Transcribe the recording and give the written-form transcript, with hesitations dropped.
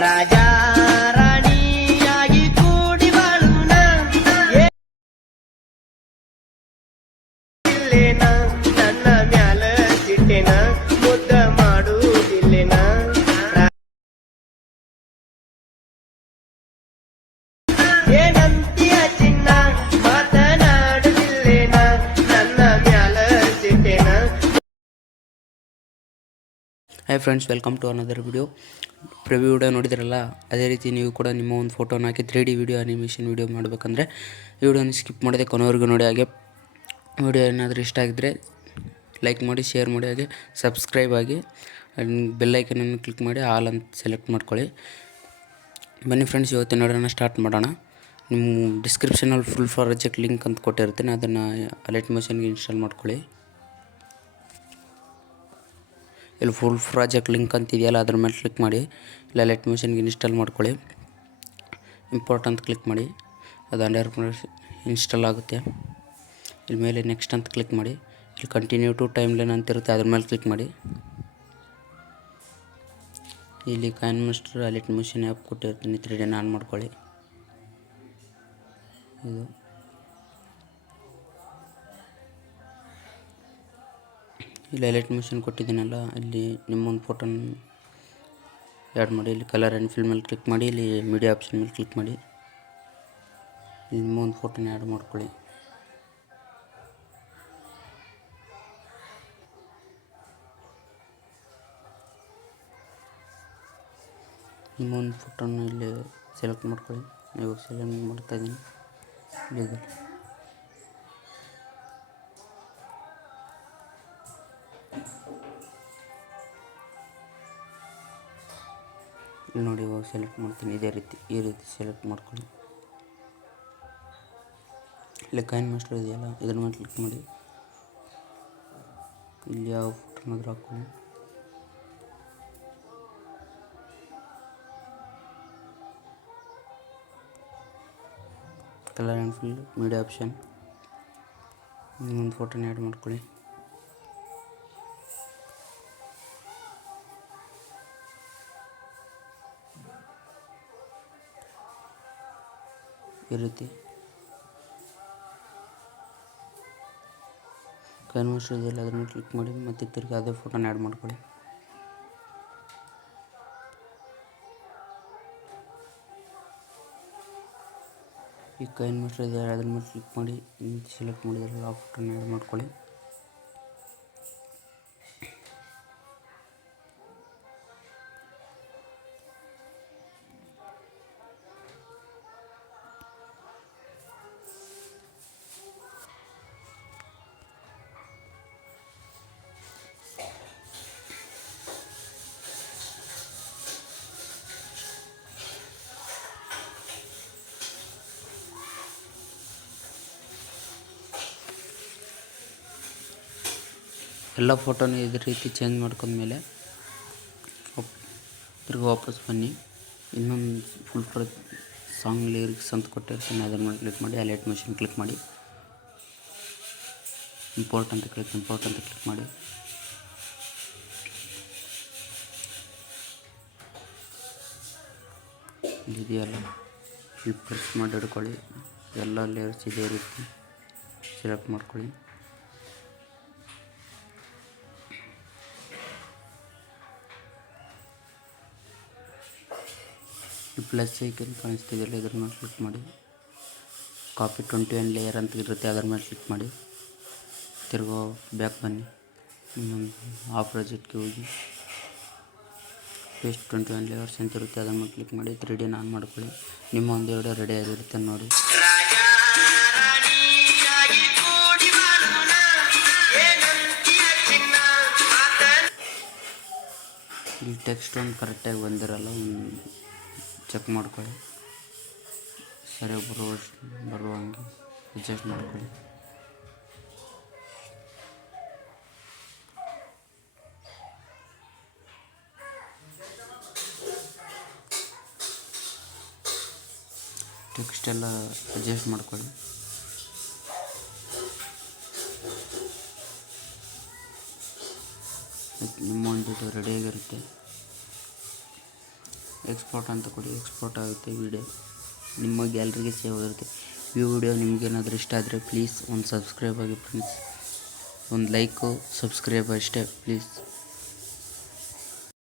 ರಾಜ ರಾಣಿಯಾಗಿ ಕೂಡಿ ಬಾಳೋಣ ಇಲ್ಲೇನ ನನ್ನ ಮ್ಯಾಲ ಸಿಟ್ಟೆನ ಮುದ್ದ ಮಾಡುವುದಿಲ್ಲೇನ ಏನಂತೀಯ ಚಿನ್ನ ಮಾತನಾಡುದಿಲ್ಲೇನ ನನ್ನ ಮ್ಯಾಲ ಸಿಟ್ಟೆನ. Hi friends, welcome to another video. Preview video ನೋಡಿದ್ರಲ್ಲ, ಅದೇ ರೀತಿ ನೀವು ಕೂಡ ನಿಮ್ಮ ಒಂದು ಫೋಟೋನ ಹಾಕಿ 3D ವಿಡಿಯೋ ಅನಿಮೇಷನ್ ವಿಡಿಯೋ ಮಾಡಬೇಕಂದ್ರೆ ಈ ವಿಡಿಯೋನ ಸ್ಕಿಪ್ ಮಾಡದೆ ಕೊನೆವರೆಗೂ ನೋಡಿ. ಹಾಗೆ ವಿಡಿಯೋ ಏನಾದರೂ ಇಷ್ಟ ಆಗಿದ್ದರೆ ಲೈಕ್ ಮಾಡಿ, ಶೇರ್ ಮಾಡಿ, ಹಾಗೆ ಸಬ್ಸ್ಕ್ರೈಬ್ ಆಗಿ ಬೆಲ್ಲೈಕನನ್ನು ಕ್ಲಿಕ್ ಮಾಡಿ ಆಲ್ ಅಂತ ಸೆಲೆಕ್ಟ್ ಮಾಡ್ಕೊಳ್ಳಿ. ಬನ್ನಿ ಫ್ರೆಂಡ್ಸ್, ಇವತ್ತಿನ ವಿಡಿಯೋನ ಸ್ಟಾರ್ಟ್ ಮಾಡೋಣ. ನಿಮ್ಮ ಡಿಸ್ಕ್ರಿಪ್ಷನಲ್ಲಿ ಫುಲ್ ಪ್ರಾಜೆಕ್ಟ್ ಲಿಂಕ್ ಅಂತ ಕೊಟ್ಟಿರ್ತೀನಿ, ಅದನ್ನು ಲೈಟ್ಮೋಷನ್ಗೆ ಇನ್ಸ್ಟಾಲ್ ಮಾಡ್ಕೊಳ್ಳಿ. ಇಲ್ಲಿ ಫುಲ್ ಪ್ರಾಜೆಕ್ಟ್ ಲಿಂಕ್ ಅಂತಿದೆಯಲ್ಲ, ಅದ್ರ ಮೇಲೆ ಕ್ಲಿಕ್ ಮಾಡಿ. ಇಲ್ಲ ಲೈಟ್ಮೋಷನ್ಗೆ ಇನ್ಸ್ಟಾಲ್ ಮಾಡ್ಕೊಳ್ಳಿ. ಇಂಪೋರ್ಟ್ ಅಂತ ಕ್ಲಿಕ್ ಮಾಡಿ, ಅದು ಅಂಡರ್ ಇನ್ಸ್ಟಾಲ್ ಆಗುತ್ತೆ. ಇಲ್ಲಿ ಮೇಲೆ ನೆಕ್ಸ್ಟ್ ಅಂತ ಕ್ಲಿಕ್ ಮಾಡಿ. ಇಲ್ಲಿ ಕಂಟಿನ್ಯೂ ಟು ಟೈಮ್ ಲೈನ್ ಅಂತಿರುತ್ತೆ, ಅದ್ರ ಮೇಲೆ ಕ್ಲಿಕ್ ಮಾಡಿ. ಇಲ್ಲಿ ಕೈನ್ಮಾಸ್ಟರ್ ಲೈಟ್ಮೋಷನ್ ಆ್ಯಪ್ ಕೊಟ್ಟಿರ್ತೀನಿ, 3D ಆನ್ ಮಾಡ್ಕೊಳ್ಳಿ. ಇದು ಇಲ್ಲಿ ಲೈಟ್ಮೋಷನ್ ಕೊಟ್ಟಿದ್ದೀನಲ್ಲ, ಇಲ್ಲಿ ನಿಮ್ಮೊಂದು ಫೋಟೋನ ಆ್ಯಡ್ ಮಾಡಿ. ಇಲ್ಲಿ ಕಲರ್ ಆ್ಯಂಡ್ ಫಿಲ್ ಮೇಲೆ ಕ್ಲಿಕ್ ಮಾಡಿ. ಇಲ್ಲಿ ಮೀಡಿಯಾ ಆಪ್ಷನ್ ಮೇಲೆ ಕ್ಲಿಕ್ ಮಾಡಿ. ಇಲ್ಲಿ ನಿಮ್ಮೊಂದು ಫೋಟೋನ ಆ್ಯಡ್ ಮಾಡ್ಕೊಳ್ಳಿ. ನಿಮ್ಮೊಂದು ಫೋಟೋನ ಇಲ್ಲಿ ಸೆಲೆಕ್ಟ್ ಮಾಡ್ಕೊಳ್ಳಿ. ಇವಾಗ ಸೆಲೆಕ್ಟ್ ಮಾಡ್ತಾಯಿದ್ದೀನಿ. ಇಲ್ಲಿ ಇಲ್ಲಿ ನೋಡಿ, ಇವಾಗ ಸೆಲೆಕ್ಟ್ ಮಾಡ್ತೀನಿ. ಈ ರೀತಿ ಸೆಲೆಕ್ಟ್ ಮಾಡ್ಕೊಳ್ಳಿ. ಇಲ್ಲಿ ಕೈನ್ಮಾಸ್ಟರ್ ಇದೆಯಲ್ಲ, ಇದ್ರ ಮೇಲೆ ಕ್ಲಿಕ್ ಮಾಡಿ. ಇಲ್ಲಿ ಯಾವ ಫೋಟೋನಾದ್ರೂ ಹಾಕ್ಕೊಳ್ಳಿ. Colour and fill, media option, ಇನ್ನೊಂದು ಫೋಟೋನ ಆ್ಯಡ್ ಮಾಡ್ಕೊಳ್ಳಿ. ಈ ರೀತಿ ಕೈನ್ಮಾಸ್ಟರ್ ಇದೆಯಲ್ಲ, ಅದ್ರ ಮೇಲೆ ಕ್ಲಿಕ್ ಮಾಡಿ. ಮತ್ತೆ ತಿರ್ಗಿ ಅದೇ ಫೋಟೋನ ಆ್ಯಡ್ ಮಾಡ್ಕೊಳ್ಳಿ. ಈ ಕೈನ್ಮಾಸ್ಟರ್ ಇದೆಯಲ್ಲ, ಅದ್ರ ಮೇಲೆ ಕ್ಲಿಕ್ ಮಾಡಿ. ಸೆಲೆಕ್ಟ್ ಮಾಡಿದ್ರಲ್ಲ ಆ ಫೋಟೋನ ಆ್ಯಡ್ ಮಾಡ್ಕೊಳ್ಳಿ. ಎಲ್ಲ ಫೋಟೋನ ಇದೇ ರೀತಿ ಚೇಂಜ್ ಮಾಡ್ಕೊಂಡ್ಮೇಲೆ ತಿರ್ಗಿ ವಾಪಸ್ ಬನ್ನಿ. ಇನ್ನೊಂದು ಫುಲ್ ಸಾಂಗ್ ಲಿರಿಕ್ಸ್ ಅಂತ ಕೊಟ್ಟಿರ್ತೀನಿ, ಅದರ ಮೇಲೆ ಕ್ಲಿಕ್ ಮಾಡಿ. ಲೈಟ್ಮೋಷನ್ ಕ್ಲಿಕ್ ಮಾಡಿ. ಇಂಪೋರ್ಟ್ ಅಂತ ಕ್ಲಿಕ್ ಮಾಡಿ. ಇದೆಯಲ್ಲ, ಇಲ್ಲಿ ಪ್ರೆಸ್ ಮಾಡಿ ಹಿಡ್ಕೊಳ್ಳಿ. ಎಲ್ಲ ಲೇಯರ್ಸ್ ಇದೇ ರೀತಿ ಸೆಲೆಕ್ಟ್ ಮಾಡ್ಕೊಳ್ಳಿ. ಈ ಪ್ಲಸ್ ಐಕನ್ ಕಾಣಿಸ್ತಿದೆಯಲ್ಲ, ಇದ್ರ ಮೇಲೆ ಕ್ಲಿಕ್ ಮಾಡಿ. ಕಾಪಿ 21 ಲೇಯರ್ ಅಂತ ಇರುತ್ತೆ, ಅದರ ಮೇಲೆ ಕ್ಲಿಕ್ ಮಾಡಿ. ತಿರ್ಗೋ ಬ್ಯಾಕ್ ಬನ್ನಿ. ಆ ಪ್ರಾಜೆಕ್ಟ್ಗೆ ಹೋಗಿ ಪೇಸ್ಟ್ 21 ಲೇಯರ್ಸ್ ಅಂತ ಇರುತ್ತೆ, ಅದರ ಮೇಲೆ ಕ್ಲಿಕ್ ಮಾಡಿ. 3D ಆನ್ ಮಾಡ್ಕೊಳ್ಳಿ. ನಿಮ್ಮ ಒಂದು ವಿಡಿಯೋ ರೆಡಿ ಆಗಿರುತ್ತೆ ನೋಡಿ. ಇಲ್ಲಿ ಟೆಕ್ಸ್ಟ್ ಒಂದು ಕರೆಕ್ಟಾಗಿ ಬಂದಿರಲ್ಲ, ಚೆಕ್ ಮಾಡ್ಕೊಳ್ಳಿ. ಸರಿಯಾಗಿ ಬರುವಂಗೆ ಅಡ್ಜಸ್ಟ್ ಮಾಡ್ಕೊಳ್ಳಿ. ಟೆಕ್ಸ್ಟ್ ಎಲ್ಲ ಅಡ್ಜಸ್ಟ್ ಮಾಡ್ಕೊಳ್ಳಿ. ನಿಮ್ಮ ಒಂದು ರೆಡಿಯಾಗಿರುತ್ತೆ. ಎಕ್ಸ್ಪೋರ್ಟ್ ಅಂತ ಕೊಡಿ, ಎಕ್ಸ್ಪೋರ್ಟ್ ಆಗುತ್ತೆ ವಿಡಿಯೋ, ನಿಮ್ಮ ಗ್ಯಾಲರಿಗೆ ಸೇವ್ ಆಗುತ್ತೆ. ಈ ವಿಡಿಯೋ ನಿಮಗೇನಾದರೂ ಇಷ್ಟ ಆದರೆ ಪ್ಲೀಸ್ ಒಂದು ಸಬ್ಸ್ಕ್ರೈಬ್ ಆಗಿ ಫ್ರೆಂಡ್ಸ್, ಒಂದು ಲೈಕು ಸಬ್ಸ್ಕ್ರೈಬ್ ಅಷ್ಟೇ ಪ್ಲೀಸ್.